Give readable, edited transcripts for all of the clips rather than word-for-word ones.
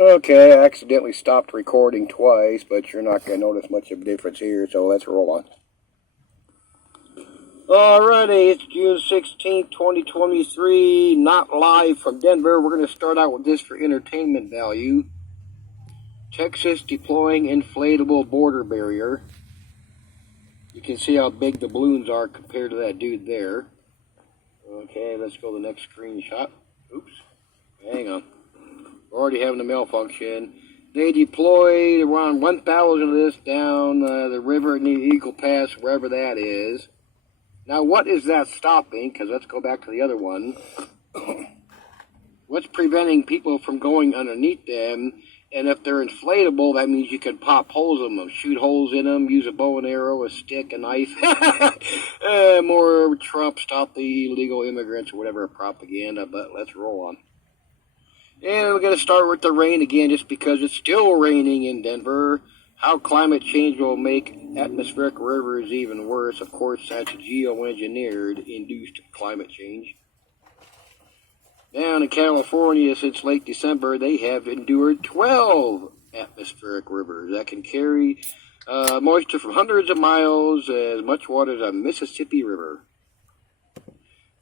Okay, I accidentally stopped recording twice, but you're not going to notice much of a difference here, so let's roll on. Alrighty, it's June 16th, 2023, not live from Denver. We're going to start out with this for entertainment value. Texas deploying inflatable border barrier. You can see how big the balloons are compared to that dude there. Okay, let's go to the next screenshot. Oops, hang on. We're already having a malfunction. They deployed around 1,000 of this down the river near Eagle Pass, wherever that is. Now, what is that stopping? Because let's go back to the other one. What's preventing people from going underneath them? And if they're inflatable, that means you could pop holes in them, shoot holes in them, use a bow and arrow, a stick, a knife. More Trump, stop the illegal immigrants, or whatever propaganda, but let's roll on. And we're going to start with the rain again, just because it's still raining in Denver. How climate change will make atmospheric rivers even worse. Of course, that's geoengineered, induced climate change. Down in California, since late December, they have endured 12 atmospheric rivers that can carry moisture from hundreds of miles, as much water as a Mississippi River.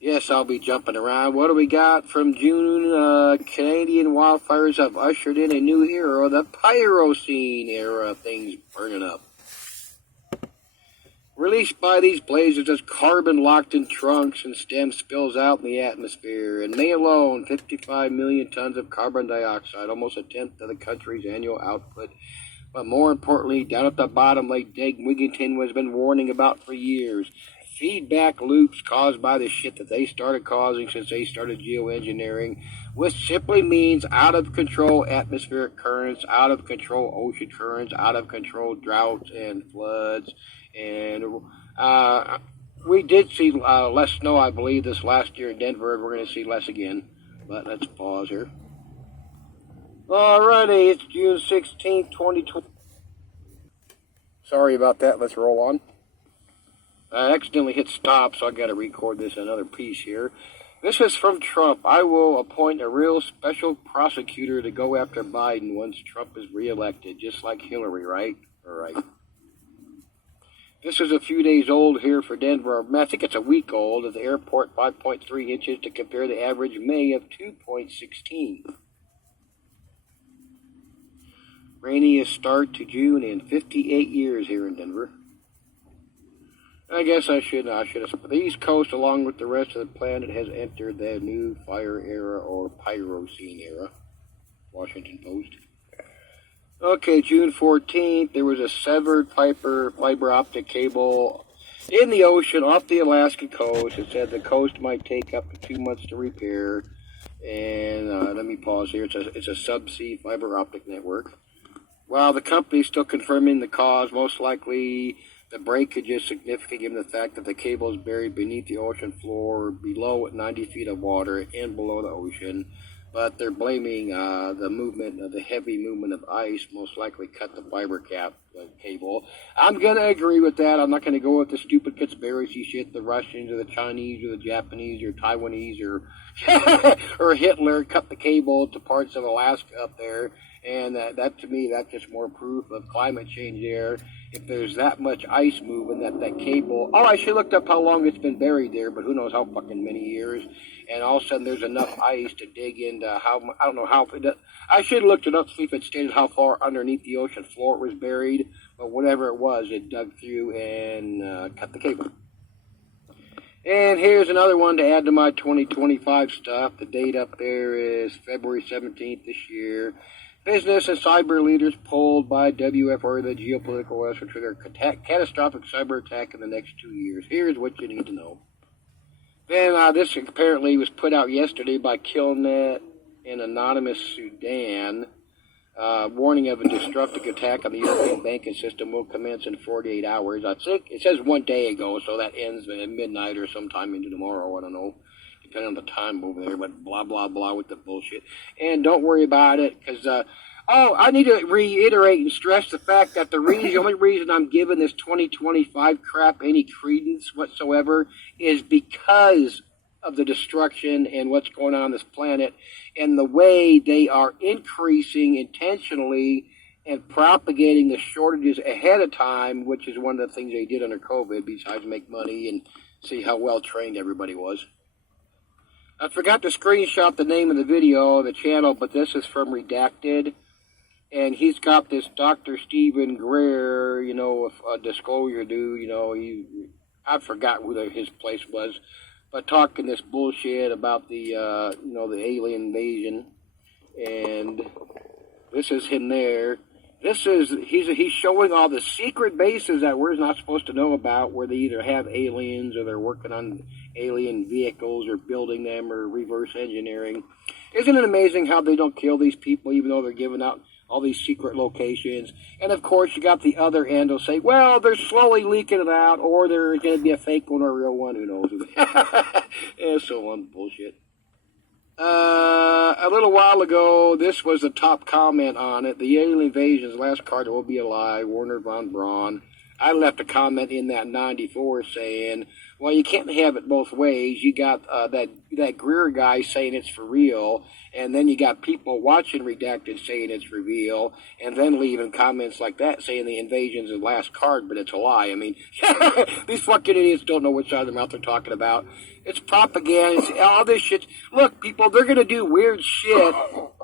Yes, I'll be jumping around. What do we got from June? Canadian wildfires have ushered in a new era, the Pyrocene era, things burning up. Released by these blazes as carbon locked in trunks and stems spills out in the atmosphere. In May alone, 55 million tons of carbon dioxide, almost a tenth of the country's annual output. But more importantly, down at the bottom, like Dave Wigington has been warning about for years, feedback loops caused by the shit that they started causing since they started geoengineering, which simply means out of control atmospheric currents, out of control ocean currents, out of control droughts and floods. And we did see less snow, I believe, this last year in Denver, and we're going to see less again. But let's pause here. Alrighty, it's June 16th, 2020. Sorry about that, let's roll on. I accidentally hit stop, so I got to record this in another piece here. This is from Trump. I will appoint a real special prosecutor to go after Biden once Trump is reelected, just like Hillary, right? All right. This is a few days old here for Denver. I think it's a week old. At the airport, 5.3 inches to compare the average May of 2.16. Rainiest start to June in 58 years here in Denver. I guess I should have. The East Coast, along with the rest of the planet, has entered the new fire era or Pyrocene era. Washington Post. Okay, June 14th, there was a severed fiber optic cable in the ocean off the Alaska coast. It said the coast might take up to 2 months to repair. And let me pause here. It's a subsea fiber optic network. While the company is still confirming the cause, most likely the breakage is significant given the fact that the cable is buried beneath the ocean floor, below 90 feet of water, and below the ocean. But they're blaming the movement of the heavy movement of ice, most likely cut the fiber cable. I'm going to agree with that. I'm not going to go with the stupid conspiracy shit, the Russians or the Chinese or the Japanese or Taiwanese or Hitler cut the cable to parts of Alaska up there. And that, to me, that's just more proof of climate change there. If there's that much ice moving, that cable... Oh, I should have looked up how long it's been buried there, but who knows how fucking many years. And all of a sudden there's enough ice to dig into how... I don't know how... I should have looked it up to see if it stated how far underneath the ocean floor it was buried. But whatever it was, it dug through and cut the cable. And here's another one to add to my 2025 stuff. The date up there is February 17th this year. Business and cyber leaders polled by WFR, the geopolitical estimate for their catastrophic cyber attack in the next 2 years. Here's what you need to know. Then this apparently was put out yesterday by Killnet in Anonymous Sudan. Warning of a destructive attack on the European banking system will commence in 48 hours. I think it says 1 day ago, so that ends at midnight or sometime into tomorrow. I don't know. Depending on the time over there, but blah, blah, blah with the bullshit. And don't worry about it, because, I need to reiterate and stress the fact that the only reason I'm giving this 2025 crap any credence whatsoever is because of the destruction and what's going on this planet, and the way they are increasing intentionally and propagating the shortages ahead of time, which is one of the things they did under COVID, besides make money and see how well trained everybody was. I forgot to screenshot the name of the video, the channel, but this is from Redacted. And he's got this Dr. Stephen Greer, you know, a disclosure dude, you know, I forgot who his place was, but talking this bullshit about the, you know, the alien invasion. And this is him there. He's showing all the secret bases that we're not supposed to know about, where they either have aliens or they're working on alien vehicles or building them or reverse engineering. Isn't it amazing how they don't kill these people even though they're giving out all these secret locations? And of course you got the other end will say, well, they're slowly leaking it out, or there's going to be a fake one or a real one, who knows. And so on, bullshit. A little while ago, this was the top comment on it. The alien invasion's last card will be a lie, Werner von Braun. I left a comment in that 94 saying, well, you can't have it both ways. You got that Greer guy saying it's for real, and then you got people watching Redacted saying it's for real, and then leaving comments like that saying the invasion's the last card, but it's a lie. I mean, these fucking idiots don't know which side of their mouth they're talking about. It's propaganda. It's all this shit. Look, people, they're going to do weird shit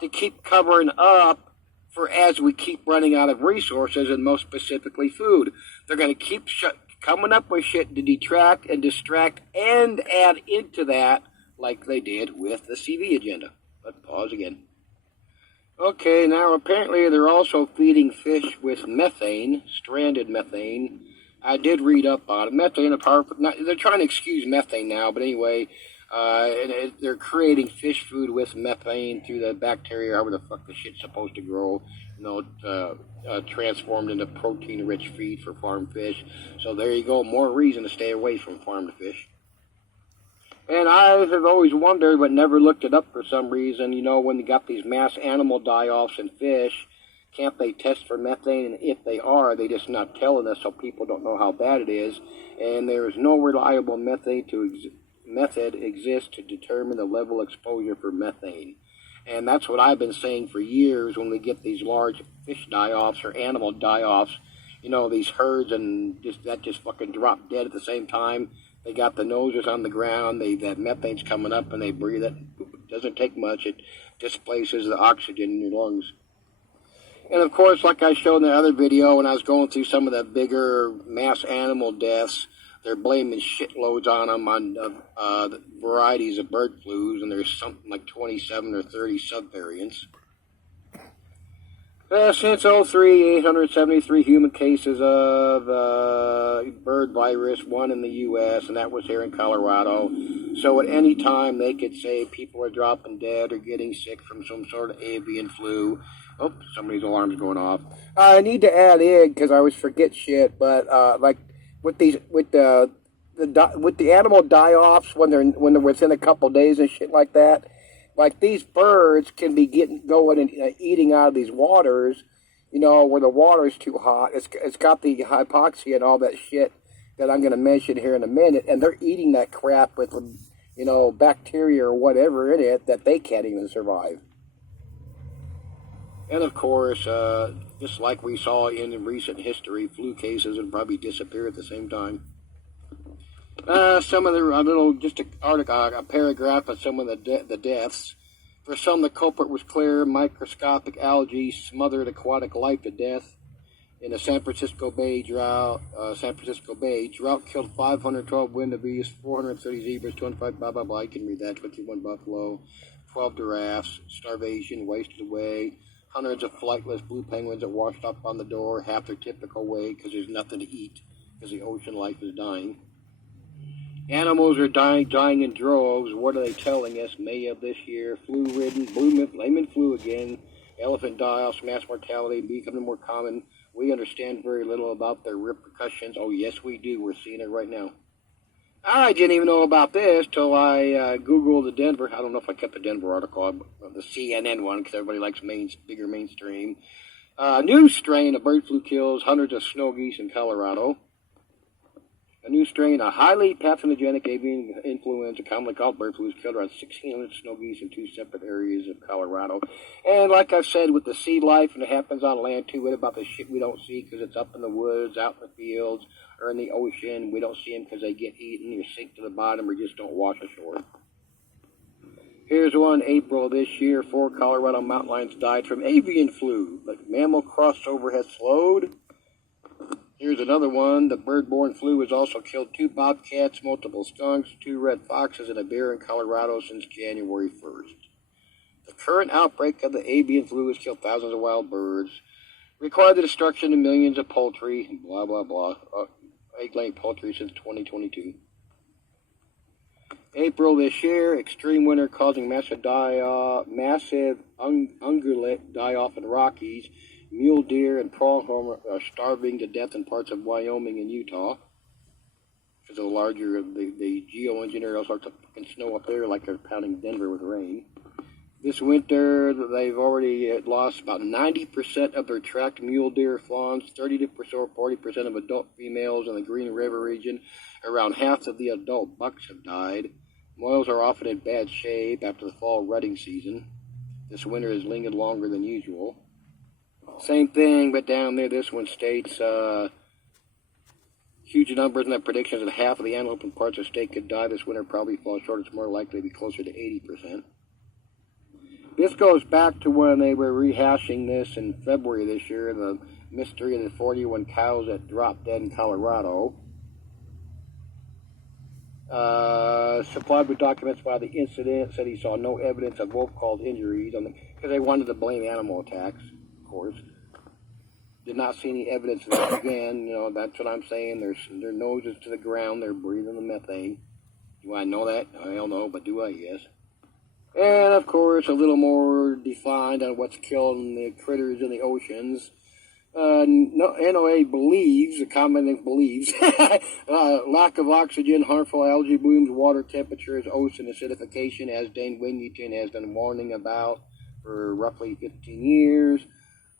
to keep covering up for as we keep running out of resources, and most specifically food. They're going to keep coming up with shit to detract and distract and add into that, like they did with the CV agenda. But pause again. Okay, now apparently they're also feeding fish with methane, stranded methane. I did read up on it. Methane, they're trying to excuse methane now, but anyway, they're creating fish food with methane through the bacteria, however the fuck the shit's supposed to grow, you know, transformed into protein-rich feed for farm fish. So there you go, more reason to stay away from farmed fish. And I have always wondered, but never looked it up for some reason, you know, when you got these mass animal die-offs in fish, can't they test for methane? And if they are, they just not telling us so people don't know how bad it is. And there is no reliable method exists to determine the level of exposure for methane. And that's what I've been saying for years when we get these large fish die-offs or animal die-offs. You know, these herds and that just fucking drop dead at the same time. They got the noses on the ground. That methane's coming up and they breathe it. It doesn't take much. It displaces the oxygen in your lungs. And of course, like I showed in the other video, when I was going through some of the bigger mass animal deaths, they're blaming shitloads on them on the varieties of bird flus, and there's something like 27 or 30 subvariants. Since 03, 873 human cases of bird virus, one in the U.S., and that was here in Colorado. So at any time, they could say people are dropping dead or getting sick from some sort of avian flu. Oh, somebody's alarm's going off. I need to add in, because I always forget shit, but like with the animal die-offs when they're within a couple days and shit like that, like these birds can be going and eating out of these waters, you know, where the water is too hot. It's got the hypoxia and all that shit that I'm going to mention here in a minute, and they're eating that crap with, you know, bacteria or whatever in it that they can't even survive. And of course, just like we saw in recent history, flu cases would probably disappear at the same time. Some of the just a paragraph of some of the deaths. For some, the culprit was clear. Microscopic algae smothered aquatic life to death in the San Francisco Bay drought. Drought killed 512 wildebeest, 430 zebras, 25 blah blah blah. You can read that. 21 buffalo, 12 giraffes. Starvation wasted away. Hundreds of flightless blue penguins that washed up on the door, half their typical weight because there's nothing to eat because the ocean life is dying. Animals are dying in droves. What are they telling us? May of this year, flu-ridden, layman flu again, elephant die-offs, mass mortality becoming more common. We understand very little about their repercussions. Oh, yes, we do. We're seeing it right now. I didn't even know about this till I Googled the Denver. I don't know if I kept the Denver article, the CNN one, because everybody likes bigger mainstream. New strain of bird flu kills hundreds of snow geese in Colorado. A new strain of highly pathogenic avian influenza, commonly called bird flu, has killed around 1,600 snow geese in 2 separate areas of Colorado. And like I said, with the sea life, and it happens on land too, what about the shit we don't see because it's up in the woods, out in the fields, or in the ocean? We don't see them because they get eaten, or sink to the bottom, or just don't wash ashore. Here's one, April this year. 4 Colorado mountain lions died from avian flu, but mammal crossover has slowed. Here's another one. The bird-borne flu has also killed 2 bobcats, multiple skunks, 2 red foxes, and a bear in Colorado since January 1st. The current outbreak of the avian flu has killed thousands of wild birds, required the destruction of millions of poultry, blah, blah, blah, egg-laying poultry since 2022. April this year, extreme winter causing massive ungulate die-off in Rockies. Mule deer and pronghorn are starving to death in parts of Wyoming and Utah because of the larger, the geoengineered all sorts of fucking snow up there, like they're pounding Denver with rain. This winter, they've already lost about 90% of their tracked mule deer fawns, 30% or 40% of adult females in the Green River region. Around half of the adult bucks have died. Moils are often in bad shape after the fall rutting season. This winter has lingered longer than usual. Same thing, but down there, this one states huge numbers in the predictions that half of the antelope in parts of the state could die this winter. Probably fall short. It's more likely to be closer to 80%. This goes back to when they were rehashing this in February this year, the mystery of the 41 cows that dropped dead in Colorado. Supplied with documents by the incident, said he saw no evidence of wolf-caused injuries because they wanted to blame animal attacks. Of course, did not see any evidence of that. Again, that's what I'm saying. Their noses to the ground, they're breathing the methane. Do I know that? I don't know, but do I? Yes. And of course, a little more defined on what's killing the critters in the oceans. NOAA believes, the comment believes, lack of oxygen, harmful algae blooms, water temperatures, ocean acidification, as Dane Wigington has been warning about for roughly 15 years.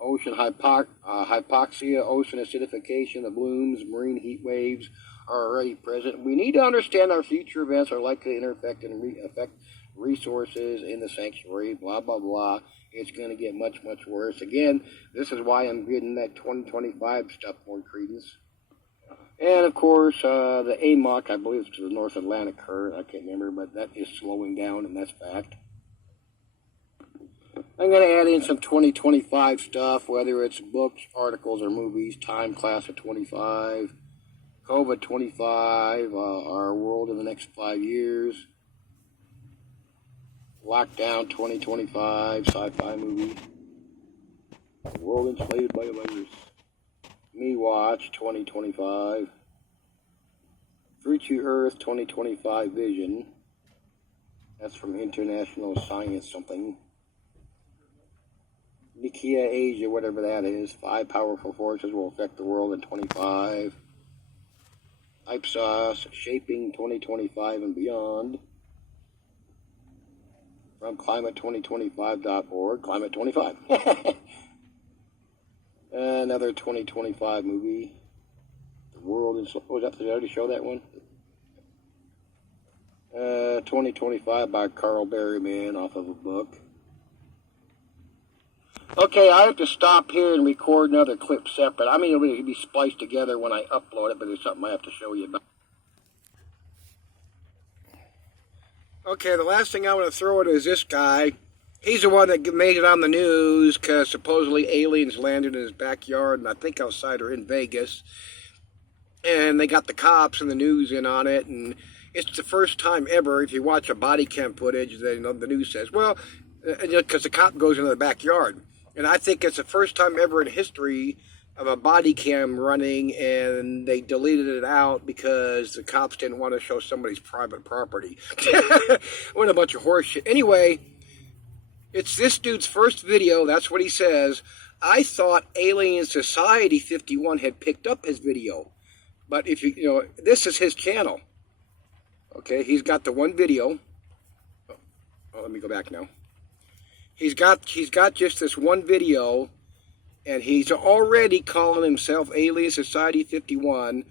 Ocean hypoxia, ocean acidification, the blooms, marine heat waves are already present. We need to understand our future events are likely to intersect and affect resources in the sanctuary, blah, blah, blah. It's going to get much, much worse. Again, this is why I'm getting that 2025 stuff more credence. And, of course, the AMOC, I believe it's the North Atlantic current, I can't remember, but that is slowing down, and that's fact. I'm going to add in some 2025 stuff, whether it's books, articles, or movies. Time Class of 25, COVID 25, Our World in the Next 5 Years, Lockdown 2025, sci-fi movie, World Enslaved by a Virus, Me Watch 2025, Future Earth 2025 Vision, that's from International Science something, Nikia Asia, whatever that is. 5 powerful forces will affect the world in 25. Ipsos, Shaping 2025 and Beyond. From climate2025.org, Climate 25. Another 2025 movie. The World in... Oh, did I already show that one? 2025 by Carl Berryman off of a book. Okay, I have to stop here and record another clip separate. I mean, it'll be spliced together when I upload it, but there's something I have to show you about. Okay, the last thing I want to throw in is this guy. He's the one that made it on the news because supposedly aliens landed in his backyard, and I think outside or in Vegas. And they got the cops and the news in on it, and it's the first time ever, if you watch a body cam footage, the news says, well, because the cop goes into the backyard. And I think it's the first time ever in history of a body cam running, and they deleted it out because the cops didn't want to show somebody's private property. What a bunch of horse shit. Anyway, it's this dude's first video. That's what he says. I thought Alien Society 51 had picked up his video. But if this is his channel. Okay, he's got the one video. Oh, let me go back now. He's got just this one video, and he's already calling himself Alien Society 51,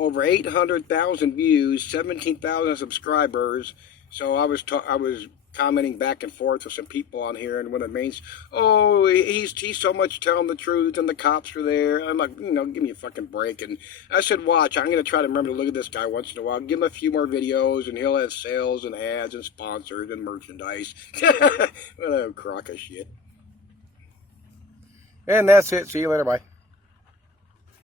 over 800,000 views, 17,000 subscribers. So I was commenting back and forth with some people on here, and one of the mains, oh, he's so much telling the truth, and the cops are there. I'm like, give me a fucking break. And I said, watch, I'm going to try to remember to look at this guy once in a while, give him a few more videos, and he'll have sales and ads and sponsors and merchandise. What a crock of shit. And that's it. See you later. Bye.